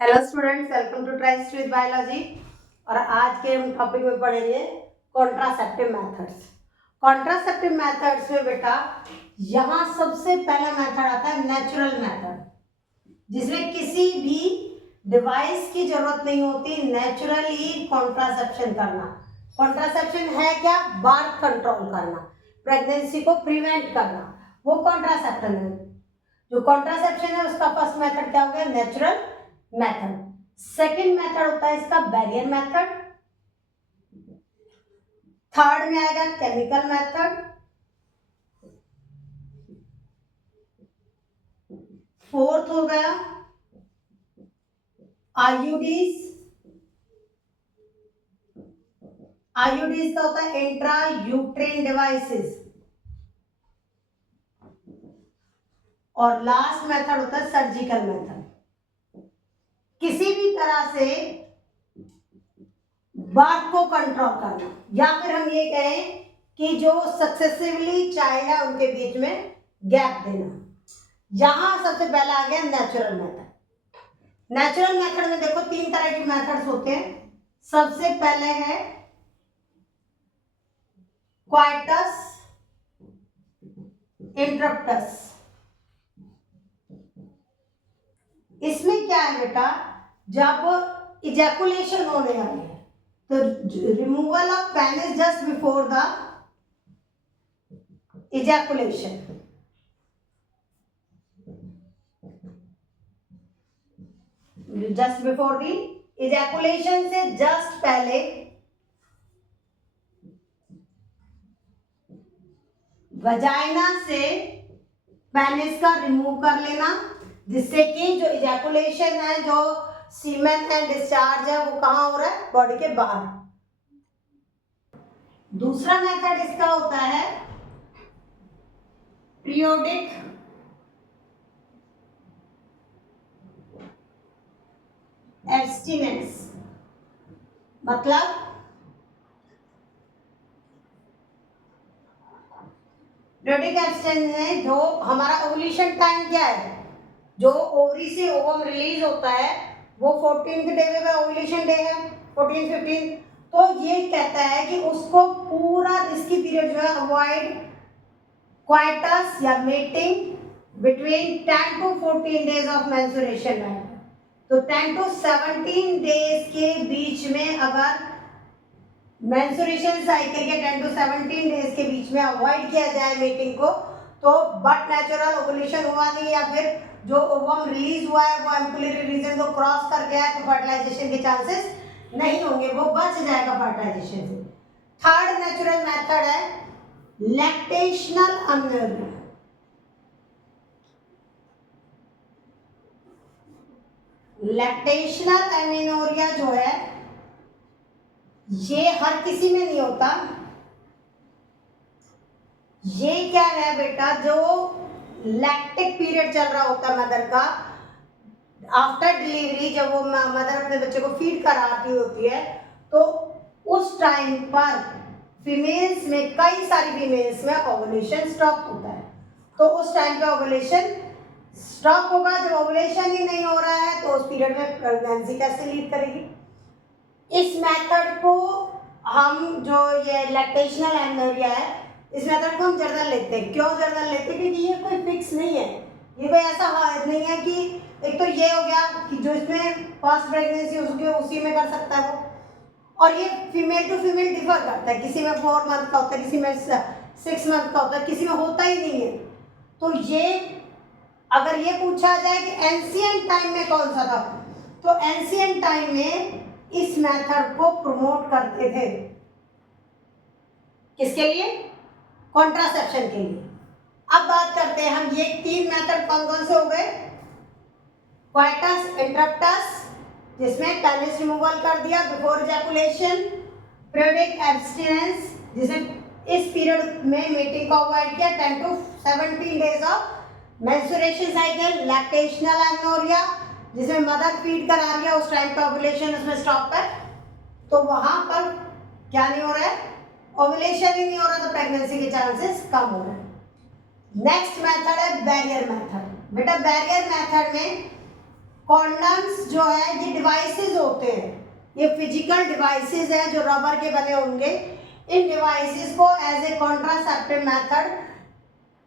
Hello students, welcome to tryst with biology. और आज के हम टॉपिक में पढ़ेंगे कॉन्ट्रासेप्टिव मेथड्स। कॉन्ट्रासेप्टिव मेथड्स में बेटा यहाँ सबसे पहला मेथड आता है नेचुरल मेथड, जिसमें किसी भी डिवाइस की जरूरत नहीं होती, नेचुरली कॉन्ट्रासेप्शन करना। कॉन्ट्रासेप्शन है क्या? बर्थ कंट्रोल करना, प्रेगनेंसी को प्रिवेंट करना, वो कॉन्ट्रासेप्शन है। जो कॉन्ट्रासेप्शन है उसका फर्स्ट मेथड क्या हो गया? Natural method. सेकेंड मेथड होता है इसका बैरियर मेथड। थर्ड में आएगा केमिकल मेथड। फोर्थ हो गया आईयूडीज। आईयूडीज का होता है इंट्रा यूट्रेन डिवाइसेस। और लास्ट मेथड होता है सर्जिकल मेथड। किसी भी तरह से बर्थ को कंट्रोल करना, या फिर हम ये कहें कि जो सक्सेसिवली चाइल्ड है उनके बीच में गैप देना। यहां सबसे पहला आ गया नेचुरल मेथड। नेचुरल मेथड में देखो तीन तरह के मेथड्स होते हैं। सबसे पहले है क्वाइटस इंटरप्टस। इसमें क्या है बेटा, जब इजैकुलेशन होने वाली है तो removal of penis just before the ejaculation. Just before the ejaculation से जस्ट पहले वजाइना से पेनिस का रिमूव कर लेना, जिससे कि जो इजैकुलेशन है, जो सीमेन एंड डिस्चार्ज है, वो कहां हो रहा है? बॉडी के बाहर। दूसरा मेथड इसका होता है पीरियोडिक एब्स्टिनेंस। मतलब पीरियोडिक एब्स्टिनेंस में जो हमारा ओवुलेशन टाइम क्या है, जो ओवरी से ओवम रिलीज होता है वो 14th डे में ओवुलेशन डे है, 14-15। तो ये कहता है कि उसको पूरा रिस्की पीरियड जो है अवॉइड क्वाइटस या mating between 10 to 14 days of menstruation है। तो 10 to 17 डेज के बीच में अगर मेंस्ट्रुएशन साइकिल के 10 to 17 डेज के बीच में अवॉइड किया जाए मीटिंग को, तो बट नेचुरल ओवुलेशन हुआ नहीं या फिर जो ओवम रिलीज हुआ है वो एम्पुलरी रीजन को क्रॉस कर गया है, तो फर्टिलाइजेशन के चांसेस नहीं होंगे, वो बच जाएगा फर्टिलाइजेशन से। थर्ड नेचुरल मेथड है लैक्टेशनल अमेनोरिया। लैक्टेशनल अमेनोरिया जो है ये हर किसी में नहीं होता। ये क्या है बेटा, जो लैक्टिक पीरियड चल रहा होता है मदर का आफ्टर डिलीवरी, जब वो मदर अपने बच्चे को फीड कराती होती है, तो उस टाइम पर फीमेल्स में, कई सारी फीमेल्स में ओवुलेशन स्टॉप होता है। तो उस टाइम पे ओवुलेशन स्टॉप होगा। जब ओवुलेशन ही नहीं हो रहा है तो उस पीरियड में प्रेगनेंसी कैसे लीड करेगी? इस मेथड को हम, जो ये लैक्टेशनल एमेनोरिया है, इस मेथड को हम जर्नल लेते हैं। क्यों जर्नल लेते हैं? क्योंकि ये कोई फिक्स नहीं है, ये कोई ऐसा नहीं है कि एक तो ये हो गया कि जो इसमें फर्स्ट प्रेगनेंसी उसकी उसी में कर सकता है वो, और ये फीमेल टू फीमेल डिफर करता है। किसी में 4 मंथ का होता है, किसी में 6 मंथ का होता है, किसी में होता ही नहीं है। तो ये अगर ये पूछा जाए कि एंशिएंट टाइम में कौन सा था, तो एंशिएंट टाइम में इस मेथड को प्रमोट करते थे। किसके लिए? कॉन्ट्रासेप्शन के लिए। अब बात करते हैं हम, ये तीन मेथड कौन कौन से हो गए? क्वाइटस इंटरप्टस, जिसमें पेनिस रिमूवल कर दिया बिफोर इजैकुलेशन। पीरियोडिक एब्स्टिनेंस, जिसे इस पीरियड में मीटिंग को अवॉइड किया, 10 to 17 days of menstruation cycle. Lactational amenorrhea, जिसमें मदर फीड करा रही है, उस टाइम पे ओवुलेशन उसमें स्टॉप है, तो वहां पर क्या नहीं हो रहा है? ओवुलेशन ही नहीं हो रहा, तो प्रेगनेंसी के चांसेस कम हो रहे हैं। नेक्स्ट मेथड है बैरियर मेथड। बेटा बैरियर मेथड में कॉन्डम्स जो है ये डिवाइसेस होते हैं, ये फिजिकल डिवाइसेस हैं जो रबर के बने होंगे। इन डिवाइसेस को as a contraceptive method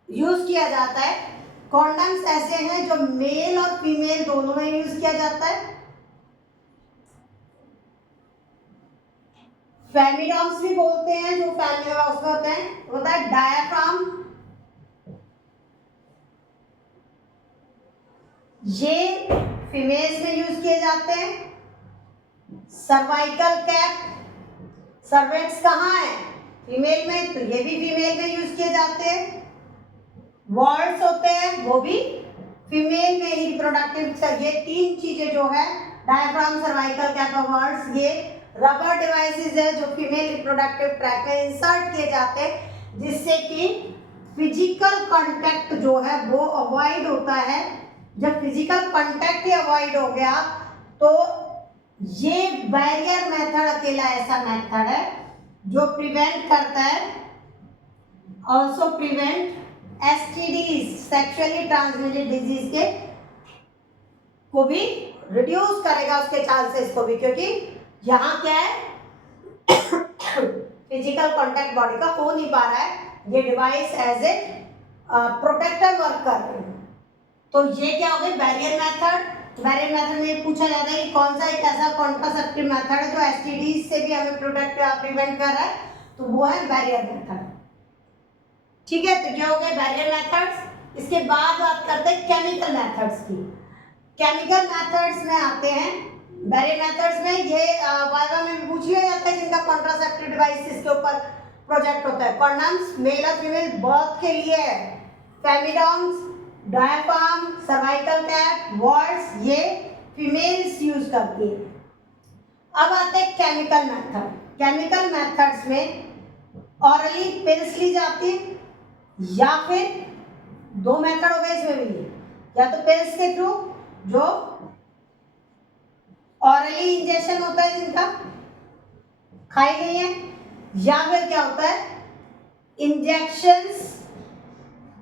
use किया जाता है। कॉन्डम्स ऐसे हैं जो मेल और फीमेल दोनों में यूज किया जाता है। फेमिडॉम्स भी बोलते हैं, जो फैमिली उसमें होते हैं, होता है डायाफ्राम, ये फीमेल्स में यूज किए जाते हैं। सर्वाइकल कैप, सर्वेक्स कहाँ है? फीमेल में, तो ये भी फीमेल में यूज किए जाते हैं। वॉल्स होते हैं, वो भी फीमेल में ही रिप्रोडक्टिव। ये तीन चीजें जो है डायफ्राम, सर्वाइकल कैप और वॉल्स, ये रबर डिवाइसेस है जो फीमेल रिप्रोडक्टिव ट्रैक्ट में इंसर्ट किए जाते हैं, जिससे कि फिजिकल कांटेक्ट जो है वो अवॉइड होता है। जब फिजिकल कांटेक्ट ही अवॉइड हो गया तो ये बैरियर मेथड अकेला ऐसा मेथड है जो प्रिवेंट करता है, also prevent STDs, sexually transmitted disease के को भी रिड्यूस करेगा, उसके चांसेस को भी, क्योंकि यहाँ क्या है फिजिकल कांटेक्ट बॉडी का हो नहीं पा रहा है, ये device as a protector work कर रहे हैं। तो ये क्या हो गई बैरियर मेथड। बैरियर मेथड में पूछा जाता है कि कौन सा एक ऐसा कॉन्ट्रासेप्टिव मेथड है जो STDs से भी हमें प्रोटेक्ट प्रिवेंट कर रहा है, तो वो है बैरियर मेथड। ठीक है, तो क्या हो गए बैरियर मेथड्स। इसके बाद बात करते हैं केमिकल मेथड्स की। केमिकल मेथड्स में आते हैं बैरियर मेथड्स में, ये वाइवा में भी पूछ लिया जाता है जिनका कॉन्ट्रासेप्टिव डिवाइस इसके ऊपर प्रोजेक्ट होता है। कॉन्डम्स मेल और फीमेल बर्थ के लिए है। फेमिडॉम्स, डायफ्राम, सर्वाइकल कैप, वॉल्स, ये फीमेल्स यूज करती है। अब आते हैं केमिकल मेथड। केमिकल मेथड्स में ऑरली पिल्स ली जाती है, या फिर दो मेथड हो गए इसमें भी, या तो पिल्स के थ्रू जो ऑरली इंजेक्शन होता है जिनका खाई गई है, या फिर क्या होता है इंजेक्शंस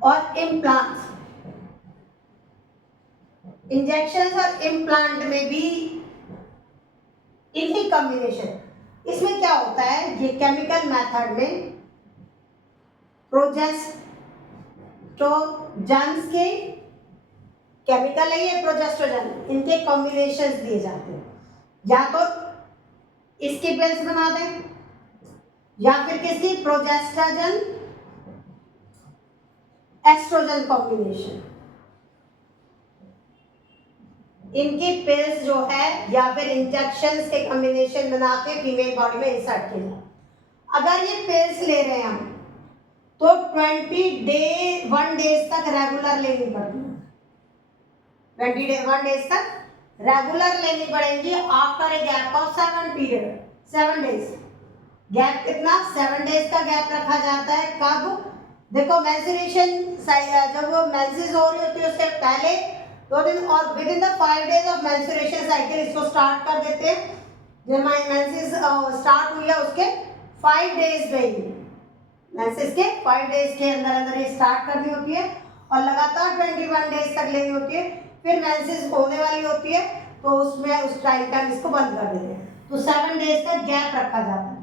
और इम्प्लांट्स। इंजेक्शंस और इम्प्लांट में भी इनकी कॉम्बिनेशन। इसमें क्या होता है, ये केमिकल मेथड में प्रोजेस्टोजेंस के केमिकल है ये प्रोजेस्टोजेन, इनके कॉम्बिनेशंस दिए जाते हैं। या तो इसकी पिल्स बना दें, या फिर किसकी प्रोजेस्टोजेन एस्ट्रोजन कॉम्बिनेशन, इनकी पिल्स जो है या फिर इंजेक्शंस के कॉम्बिनेशन बना के फीमेल बॉडी में इंसर्ट किए जाए। अगर ये पिल्स ले रहे हैं हम तो 1 डेज तक रेगुलर लेनी पड़ती है। 1 डेज तक रेगुलर लेनी पड़ेंगी after a gap of 7 days. Gap कितना? 7 डेज का गैप रखा जाता है। कब? देखो मेंस्ट्रुएशन जब वो मेंसेस हो रही होती है उससे पहले 2 दिन, और with in the 5 days of menstruation cycle इसको स्टार्ट कर देते हैं। जब मेंसेस स्टार्ट हुई है उसके 5 डेज रहेगी, मेंसेस के 5 डेज के अंदर अंदर ये स्टार्ट करनी होती है और लगातार 21 डेज तक लेनी होती है। फिर मेंसेस होने वाली होती है तो उसमें उस टाइम तक इसको बंद कर देते हैं। तो 7 डेज का गैप रखा जाता है।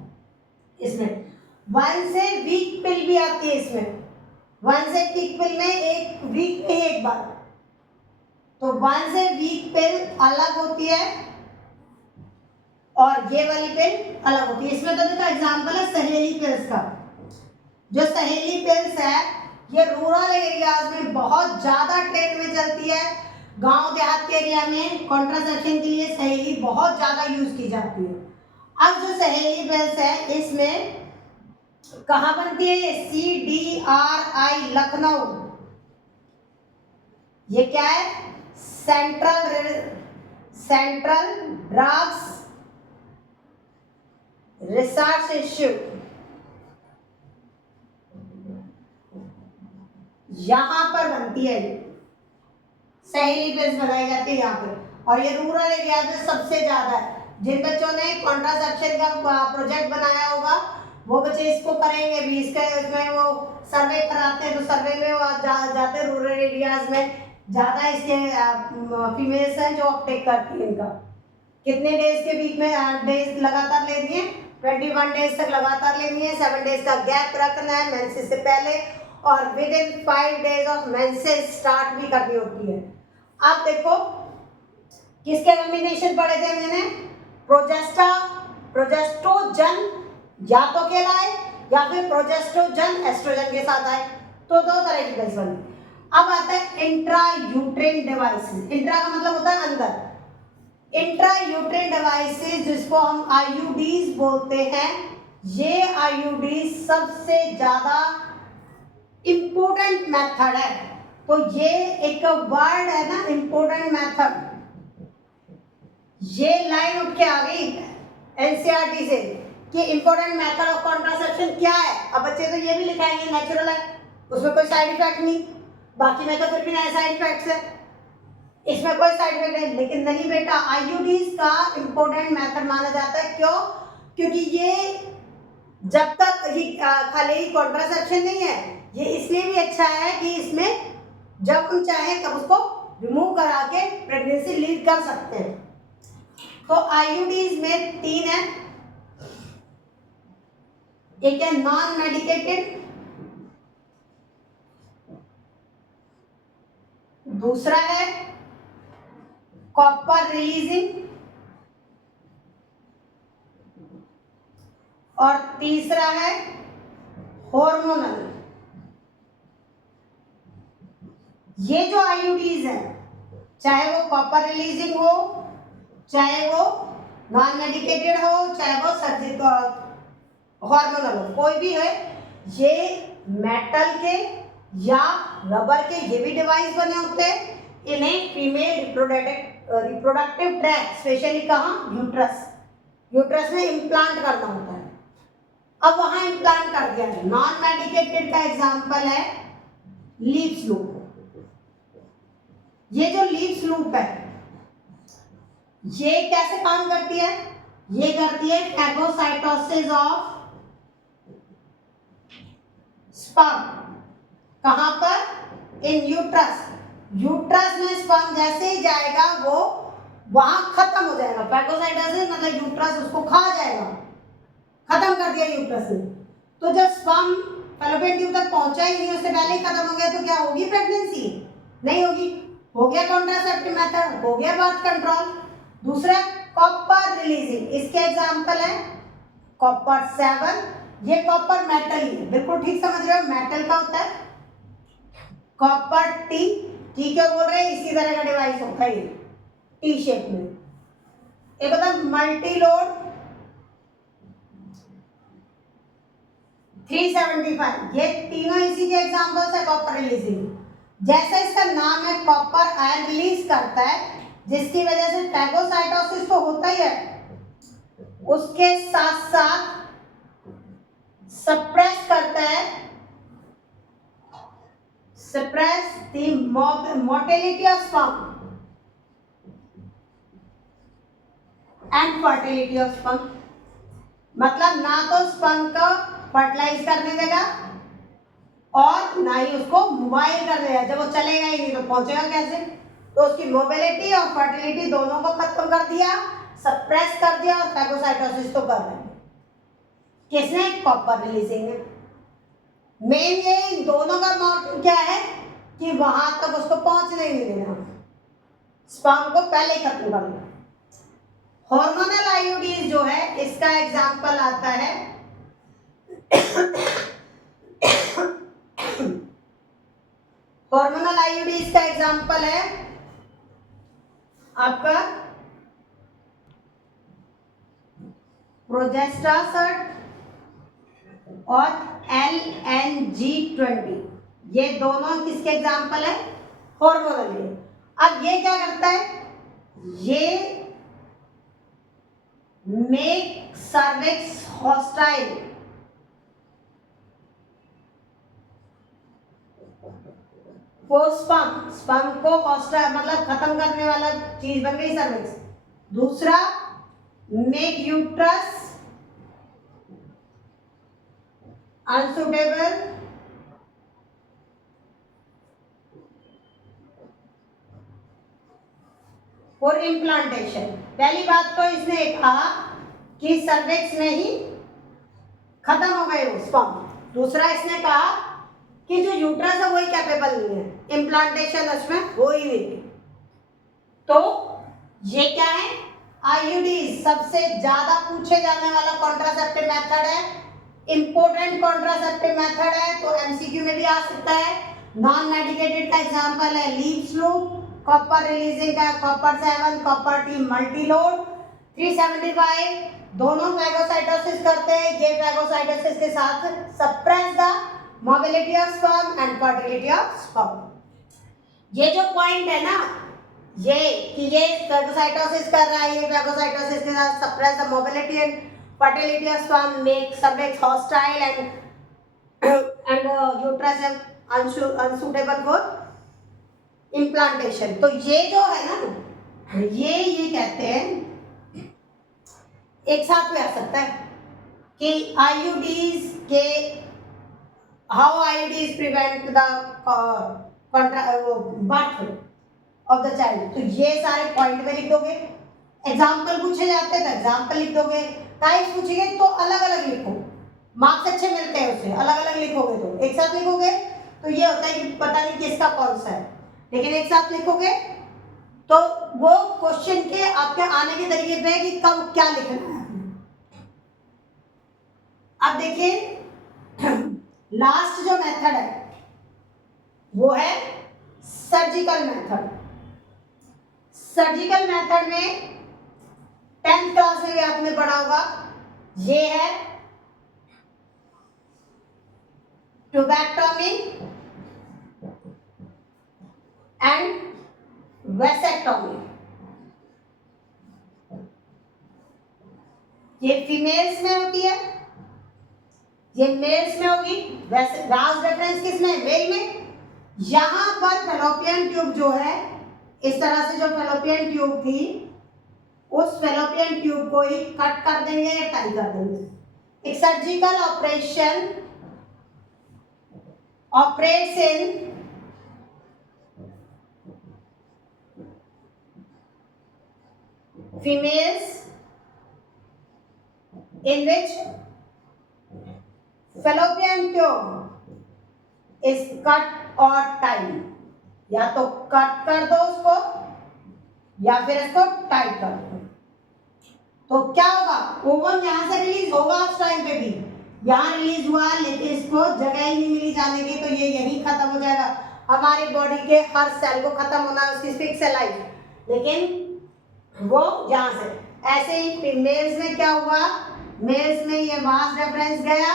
इसमें 1 से वीक पिल भी आती है। इसमें 1 से वीक पिल में एक वीक में एक बार, तो 1 से वीक पिल अलग होती है और ये वाली पिल अलग होती है। इसमें तो देखो एग्जांपल है सहेली पिल्स का। जो सहेली पिल्स है ये रूरल एरियाज में बहुत ज़्यादा ट्रेंड में चलती है। गांव देहात के एरिया में कॉन्ट्रासेप्शन के लिए सहेली बहुत ज़्यादा यूज की जाती है। अब जो सहेली पिल्स है इसमें कहाँ बनती है? ये CDRI लखनऊ, ये क्या है? सेंट्रल ड्रग्स रिसर्च इंस्टीट्यूट, यहां पर बनती है सहेली पिल्स बनाई जाती है यहाँ पे। और ये रूरल एरिया में सबसे ज्यादा है। जिन बच्चों ने कॉन्ट्रासेप्शन का प्रोजेक्ट बनाया होगा वो बच्चे इसको करेंगे भी। इसमें वो सर्वे कराते हैं तो सर्वे में वो जाते रूरल एरियाज में ज़्यादा इसके फीमेल्स हैं जो अपटेक करती हैं। इनका कितने डेज के बीच में डेज लगातार लेनी है, 21 डेज तक लगातार लेनी है। 7 डेज का गैप रखना है मेंसेस से पहले, और with in 5 days of menses start भी करनी होती है। आप देखो किसके कॉम्बिनेशन पढ़े थे हमने, प्रोजेस्ट्रोजन या तो अकेला है या फिर प्रोजेस्ट्रोजन एस्ट्रोजन के साथ आए, तो दो तरह की पिल्स बनती। अब आता है इंट्रा यूट्रिन डिवाइसेस। इंट्रा का मतलब होता है अंदर, इंट्रा यूट्रिन डिवाइसेस जिसको हम आईयूडीज बोलते हैं, ये आईयूडीज सबसे ज्यादा इंपोर्टेंट मेथड है। तो ये एक वर्ड है ना, इंपोर्टेंट मेथड, ये लाइन उठ के आ गई एनसीईआरटी से कि इंपोर्टेंट मेथड ऑफ कॉन्ट्रासेप्शन क्या है। अब बच्चे तो ये भी लिखाएंगे नेचुरल है, उसमें कोई साइड इफेक्ट नहीं, बाकी में तो फिर भी नए साइड इफेक्ट्स है, इसमें कोई साइड इफेक्ट नहीं। लेकिन नहीं बेटा, आईयूडीज का इंपोर्टेंट मेथड माना जाता है। क्यों? क्योंकि ये जब तक ही खाली कॉन्ट्रासेप्शन नहीं है, ये इसलिए भी अच्छा है कि इसमें जब हम चाहें तब उसको रिमूव करा के प्रेगनेंसी लीड कर सकते हैं। तो आईयूडीज में 3 है, एक है नॉन मेडिकेटेड, दूसरा है कॉपर रिलीजिंग, और तीसरा है हार्मोनल। ये जो आईयूडीज है, चाहे वो कॉपर रिलीजिंग हो, चाहे वो नॉन मेडिकेटेड हो, चाहे वो सर्जिकल हार्मोनल हो, कोई भी है, ये मेटल के या रबर के ये भी डिवाइस बने होते हैं। इन्हें फीमेल रिप्रोडक्टिव ट्रैक्ट, स्पेशली कहाँ, यूट्रस, यूट्रस में इम्प्लांट करना होता है। अब वहां इम्प्लांट कर दिया है। नॉन मेडिकेटेड का एग्जांपल है लीफ लूप। ये जो लीफ लूप है, ये कैसे काम करती है? ये करती है फैगोसाइटोसिस ऑफ स्पर्म। कहां पर? इन यूट्रस। यूट्रस में स्पर्म जैसे ही जाएगा वो वहां खत्म हो जाएगा। फैगोसाइटोसिस मतलब यूट्रस उसको खा जाएगा, खत्म कर दिया यूट्रस ने। तो जब स्पर्म फैलोपियन ट्यूब तक पहुंचा ही नहीं, उससे पहले ही खत्म हो गया, तो क्या होगी प्रेगनेंसी? नहीं होगी। हो गया कॉन्ट्रासेप्टिव मेथड, हो गया बर्थ कंट्रोल। दूसरा कॉपर रिलीजिंग, इसके एग्जांपल है कॉपर 7। ये कॉपर मेटल ही है, बिल्कुल ठीक समझ रहे हो, मेटल का होता है। कॉपर टी, टी क्यों बोल रहे हैं? इसी तरह का डिवाइस होता है ये, टी शेप में। एक होता है मल्टी लोड 375, ये तीनों इसी के एग्जांपल्स है कॉपर रिलीजिंग। जैसे इसका नाम है, कॉपर आयन रिलीज करता है, जिसकी वजह से फैगोसाइटोसिस तो होता ही है, उसके साथ साथ सप्रेस करता है, suppress the motility of sperm and fertility of sperm. मतलब ना तो स्पर्म को फर्टिलाइज करने देगा और ना ही उसको मोबाइल करने देगा। जब वो चलेगा ही नहीं तो पहुंचेगा कैसे? तो उसकी मोबिलिटी और फर्टिलिटी दोनों को खत्म कर दिया, सप्रेस कर दिया, और फैगोसाइटोसिस तो कर रहे हैं। किसने? कॉपर रिलीजिंग है। मेन ये इन दोनों का मोटिव क्या है कि वहां तक उसको पहुंचने ही नहीं देना, स्पर्म को पहले ही खत्म कर देना। हार्मोनल आईयूडीज जो है, इसका एग्जांपल आता है हार्मोनल आईयूडीज का एग्जांपल है आपका प्रोजेस्टासर्ट और LNG20। ये दोनों किसके एग्जांपल है? हार्मोनल के। अब ये क्या करता है? ये मेक सर्विक्स हॉस्टाइल, वो स्पर्म को हॉस्टाइल मतलब खत्म करने वाला चीज बन गई सर्विक्स। दूसरा make uterus unsuitable for implantation. पहली बात तो इसने कहा कि सर्विक्स में ही खत्म हो गए वो स्पर्म। दूसरा इसने कहा कि जो यूट्रस है वही कैपेबल नहीं है, इम्प्लांटेशन उसमें हो ही नहीं। तो ये क्या है, आईयूडी सबसे ज्यादा पूछे जाने वाला कॉन्ट्रासेप्टिव मेथड है, इंपॉर्टेंट कॉन्ट्रासेप्टिव मेथड है, तो एमसीक्यू में भी आ सकता है। नॉन मेडिकेटेड का एग्जांपल है लीव्स लूप, कॉपर रिलीजिंग का कॉपर 7, कॉपर टी मल्टीलोड 375, दोनों फैगोसाइटोसिस करते हैं। ये फैगोसाइटोसिस के साथ suppress the mobility of sperm and fertility of sperm. ये जो पॉइंट है ना, ये कि ये फैगोसाइटोसिस कर रहा है, ये फैगोसाइटोसिस के साथ suppress the mobility and fertility of sperm, make cervix hostile and uterus unsuitable for implantation. तो ये जो है ना, ये कहते हैं एक साथ में आ सकता है कि आईयूडीज के how IUDs prevent the birth of the child. तो ये सारे पॉइंट में लिख दोगे, एग्जाम्पल पूछे जाते हैं तो एग्जाम्पल लिख दोगे, टाइप्स पूछेंगे तो अलग अलग लिखो, मार्क्स अच्छे मिलते हैं उससे, अलग अलग लिखोगे तो एक साथ लिखोगे तो ये होता है कि पता नहीं किसका कौन सा है, लेकिन एक साथ लिखोगे तो वो क्वेश्चन के आपके आने के तरीके पे है कि कब क्या लिखना है। अब देखिए लास्ट जो मेथड है वो है सर्जिकल मेथड। सर्जिकल मेथड में 10th क्लास में भी आपने पढ़ा होगा, ये है ट्यूबेक्टोमी एंड वेसेक्टोमी। ये फीमेल्स में होती है, ये मेल्स में होगी। वैसे वास डिफरेंस किसमें, मेल में। यहां पर फैलोपियन ट्यूब जो है, इस तरह से जो फैलोपियन ट्यूब थी उस फैलोपियन ट्यूब को ही कट कर देंगे या टाई कर देंगे। एक surgical operation operates in females in which fallopian tube is cut or tied। या तो कट कर दो उसको या फिर इसको टाइट कर दो। तो क्या होगा, ओवम यहां से रिलीज होगा उस टाइम पे भी, यहां रिलीज हुआ लेकिन इसको जगह ही नहीं मिली जाने की, तो ये यहीं खत्म हो जाएगा। हमारी बॉडी के हर सेल को खत्म होना है उसकी फिक्स है लाइफ, लेकिन वो यहां से। ऐसे ही फीमेल्स में क्या हुआ, मेल्स में ये वास डिफरेंस गया,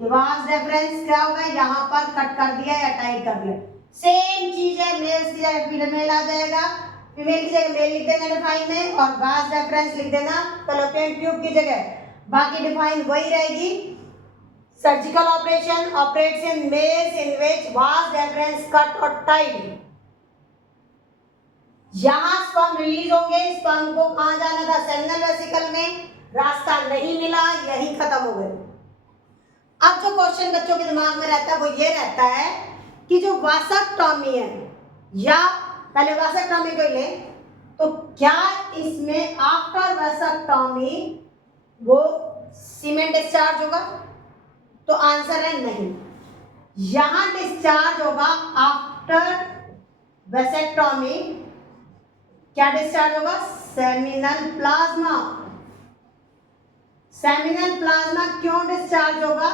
ये वास डिफरेंस क्या होगा, यहाँ पर कट कर दिया या टाइट कर दिया। सेम चीज है, मेल्स की जगह फीमेल आ जाएगा, फीमेल की जगह मेल लिख देना डिफाइन में, और वास डिफरेंस लिख देना फैलोपियन ट्यूब की जगह, बाकी डिफाइन वही रहेगी। Surgical operation operates in males in which vas deferens cut और टाइट। यहां स्पर्म रिलीज होंगे, स्पर्म को कहां जाना था, सेमिनल वेसिकल में, रास्ता नहीं मिला, यही खत्म हो गए। अब जो क्वेश्चन बच्चों के दिमाग में रहता है वो ये रहता है कि जो वासेक्टॉमी है, या पहले वासेक्टॉमी को ले तो क्या इसमें आफ्टर वासेक्टॉमी वो सीमेन डिस्चार्ज होगा, तो आंसर है नहीं। यहां डिस्चार्ज होगा आफ्टर वासेक्टॉमी, क्या डिस्चार्ज होगा, सेमिनल प्लाज्मा। सेमिनल प्लाज्मा क्यों डिस्चार्ज होगा,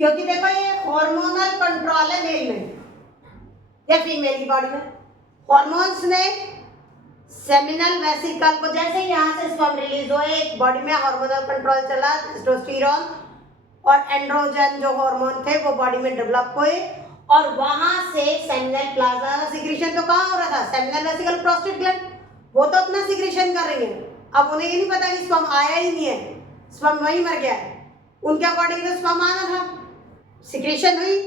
क्योंकि देखो ये हार्मोनल कंट्रोल है मेल में या फीमेल की बॉडी में। हार्मोन्स ने सेमिनल वेसिकल को, जैसे यहां से स्पर्म रिलीज हुए, एक बॉडी में हार्मोनल कंट्रोल चला, टेस्टोस्टेरोन और एंड्रोजन जो हार्मोन थे वो बॉडी में डेवलप हुए, और वहां से सेमिनल प्लाज्मा सिक्रीशन तो कहां हो रहा था, सेमिनल वेसिकल प्रोस्टेट ग्लैंड, वो तो अपना सिक्रीशन कर रही है। अब उन्हें ये नहीं पता कि स्पर्म आया ही नहीं है, स्पर्म वहीं मर गया है, उनके अकॉर्डिंग तो स्पर्म आना था, सिक्रीशन हुई,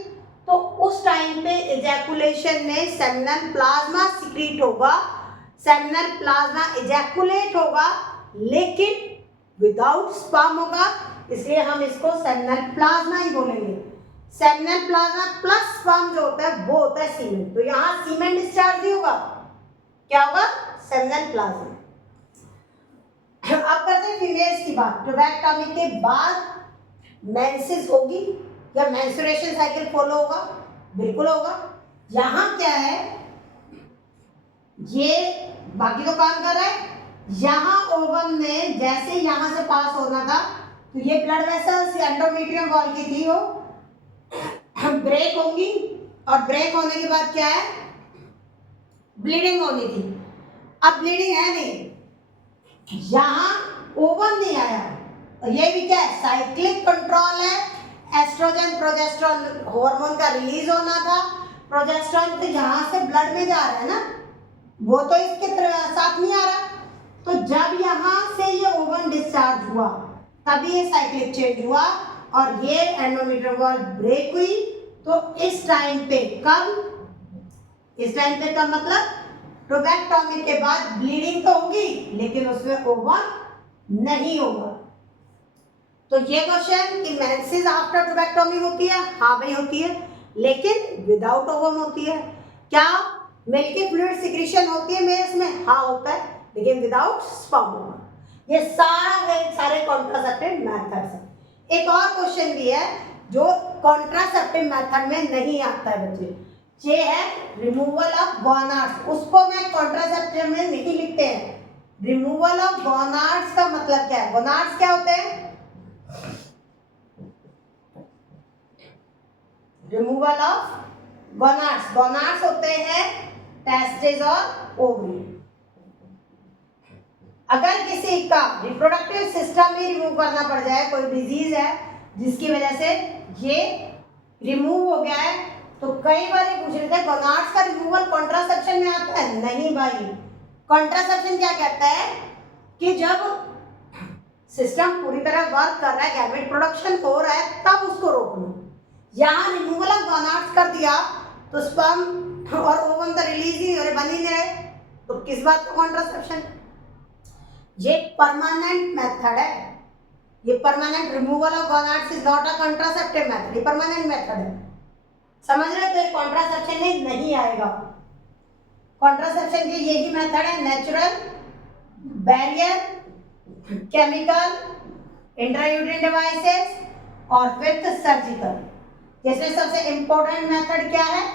तो उस टाइम पे इजैकुलेशन में सेमिनल प्लाज्मा सिक्रीट होगा, सेमिनल प्लाज्मा इजैकुलेट होगा, लेकिन विदाउट स्पर्म होगा, इसलिए हम इसको सेमिनल प्लाज्मा ही बोलेंगे। सेमिनल प्लाज्मा प्लस स्पर्म जो होता है वो होता है सीमेन। तो यहाँ सीमेन डिस्चार्ज नहीं होगा, क्या होगा, सेमिनल प्लाज्मा। अब करते हैं फीमेल्स की बात। ट्यूबैक्टोमी के बाद मेंसेस होगी या मेंस्ट्रुएशन साइकिल फॉलो होगा? बिल्कुल होगा। यहाँ क्या है, ये बाकी तो काम कर रहा है। यहाँ ओवम में जैसे यहाँ से पास होना था तो ये ब्लड वेसल्स एंडोमेट्रियम वॉल की थी, वो ब्रेक होंगी और ब्रेक होने के बाद क्या है, ब्लीडिंग होनी थी। अब ब्लीडिंग है नहीं, यहाँ ओवम नहीं आया, और ये भी क्या है, साइक्लिक कंट्रोल है। एस्ट्रोजन प्रोजेस्टेरोन हार्मोन का रिलीज होना था। प्रोजेस्टेरोन तो यहाँ से ब्लड में जा रहा है ना, वो तो इसके साथ नहीं आ रहा। तो जब यहाँ से ये ओवम डिस्चार्ज हुआ तभी ये साइक्लिक चेंज हुआ और ये एंडोमेट्रियम वॉल ब्रेक हुई। तो इस टाइम पे कब मतलब ट्यूबैक्टोमी के बाद ब्लीडिंग तो होगी लेकिन उसमें ओवम नहीं होगा। तो ये क्वेश्चन कि मेंसेस आफ्टर ट्यूबैक्टोमी होती है, हाँ भाई होती है, लेकिन विदाउट ओवम होती है। क्या मिल्की फ्लूइड सिक्रीशन होती है मेल्स में? हाँ होता है, लेकिन विदाउट स्पर्म होगा। ये सारे कॉन्ट्रासेप्टिव मेथड्स हैं। एक और क्वेश्चन भी है जो कॉन्ट्रासेप्टिव मेथड में नहीं आता है बच्चे, ये है रिमूवल ऑफ गोनाड्स। उसको मैं कॉन्ट्रासेप्टिव में नहीं लिखते हैं। रिमूवल ऑफ गोनाड्स का मतलब क्या है? गोनाड्स क्या होते हैं? रिमूवल ऑफ गोनाड्स, गोनाड्स होते हैं टेस्टिस और ओवरी। अगर किसी का रिप्रोडक्टिव सिस्टम ही रिमूव करना पड़ जाए, कोई डिजीज है जिसकी वजह से ये रिमूव हो गया है, तो कई बार ये पूछ रहे थे गोनाड्स का रिमूवल कॉन्ट्रासेप्शन में आता है? नहीं भाई, कॉन्ट्रासेप्शन क्या कहता है कि जब सिस्टम पूरी तरह वर्क कर रहा है, गैमेट प्रोडक्शन हो रहा है, तब उसको रोकना। यहाँ रिमूवल ऑफ गोनाड्स कर दिया तो स्पर्म और ओवम तो रिलीज ही और बन ही नहीं रहे, तो किस बात का कॉन्ट्रासेप्शन? ये परमानेंट मेथड है। ये permanent removal of gonads is not a contraceptive method, ये परमानेंट मेथड है। समझ रहे हो? तो ये कॉन्ट्रासेप्शन में नहीं आएगा। कॉन्ट्रासेप्शन के यही मेथड है, natural, barrier, chemical, intrauterine devices और फिफ्थ सर्जिकल। इसमें सबसे इंपॉर्टेंट मेथड क्या है?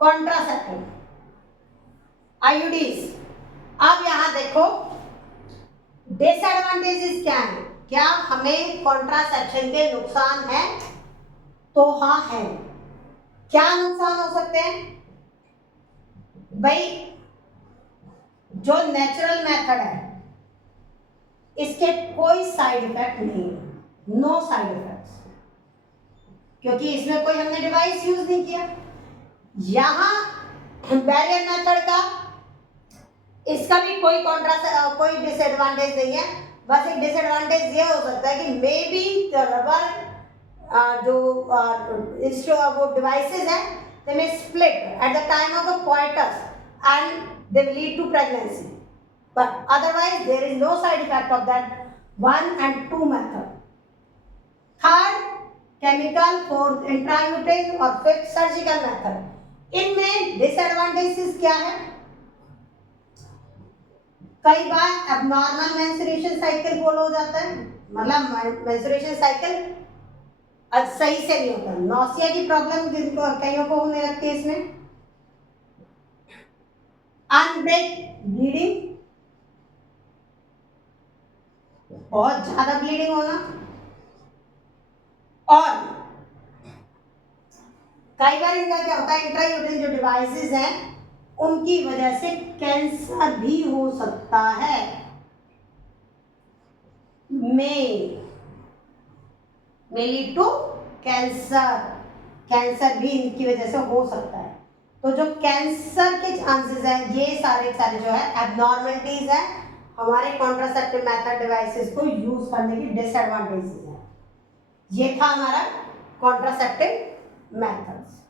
Contraceptive, IUDs. अब यहां देखो डिसएडवांटेजेस क्या है। क्या हमें कॉन्ट्रासेप्शन के नुकसान है? तो हाँ है। क्या नुकसान हो सकते हैं भाई? जो नेचुरल मेथड है इसके कोई साइड इफेक्ट नहीं है, नो साइड इफेक्ट्स, क्योंकि इसमें कोई हमने डिवाइस यूज नहीं किया। यहां बैरियर मेथड का, इसका भी कोई डिसएडवांटेज नहीं है। बस एक डिसएडवांटेज ये हो सकता है कि मे बी रबर वो डिवाइसेस हैं, they may split at the time of the coitus and they will lead to pregnancy, but otherwise there is no side effect of that 1 and 2 method. Third, chemical, fourth intrauterine और fifth surgical method. इनमें disadvantages क्या है? कई बार abnormal menstruation cycle follow हो जाता है, मतलब menstruation cycle सही से नहीं होता। नौसिया की प्रॉब्लम कईयों को होने लगती है इसमें। अनब्रेक ब्लीडिंग, बहुत ज्यादा ब्लीडिंग होना, और कई बार इनका क्या होता है, इंट्रायूटेरिन जो डिवाइसेस हैं उनकी वजह से कैंसर भी हो सकता है। may lead to कैंसर भी इनकी वजह से हो सकता है। तो जो कैंसर के चांसेस हैं, ये सारे जो है एबनॉर्मलिटीज है हमारे कॉन्ट्रासेप्टिव मेथड डिवाइसेस को यूज करने की डिसएडवांटेजेस है। ये था हमारा कॉन्ट्रासेप्टिव मेथड्स।